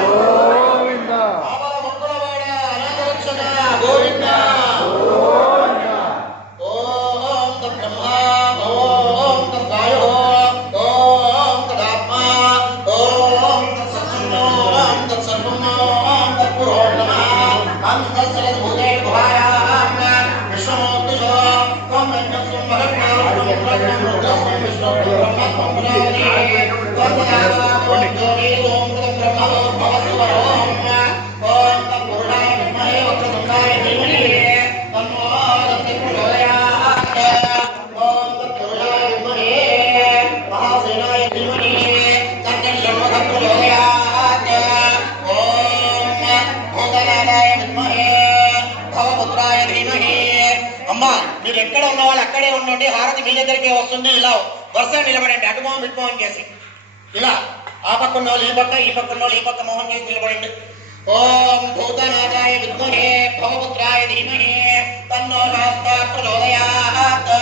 గోవింద ఆవల మొక్కలవాడ అనాథ రక్షణ గోవింద ఓం తద్బ్రహ్మ ఓం తద్వాయు ఓం తదాత్మ ఓం తత్సత్యం ఓం తత్సర్వం ఓం తత్పురోర్ణమ అంతఃసరద్భూతే గుహాయాం విశ్వమూర్తిషో ఓం వెంకటస్వం మహత్మానం రుద్రస్వం విష్ణుం బ్రహ్మత్వం పురాణి ఓం యోగి ఓం బ్రహ్మ భవస్వ ఓం ఓం తత్పురుషాయ విద్మహే వక్రతుండాయ ధీమహి తన్నో దత్తి ప్రచోదయాత్ ఓం తత్పురుషాయ విద్మహే మహాసేనాయ ధీమహి తన్నో ప్రచోదయాత్ ఓం భూతనాథాయ విద్మహే భవపుత్రాయ ధీమహి. అమ్మా మీరు ఎక్కడ ఉన్న వాళ్ళు అక్కడే ఉండండి, హారతి మీ దగ్గరికి వస్తుంది. ఇలా వరుస నిలబడండి, అటుమోహం ఇటుమోహం చేసి ఇలా ఆ పక్క ఉన్న వాళ్ళు ఈ పక్క, ఈ పక్క ఉన్న వాళ్ళు ఈ పక్క మోహం చేసి నిలబడండి. ఓం భూతనాథాయ విద్మహే భవపుత్రాయ ధీమహి తన్నో శాస్త్ర ప్రచోదయాత్.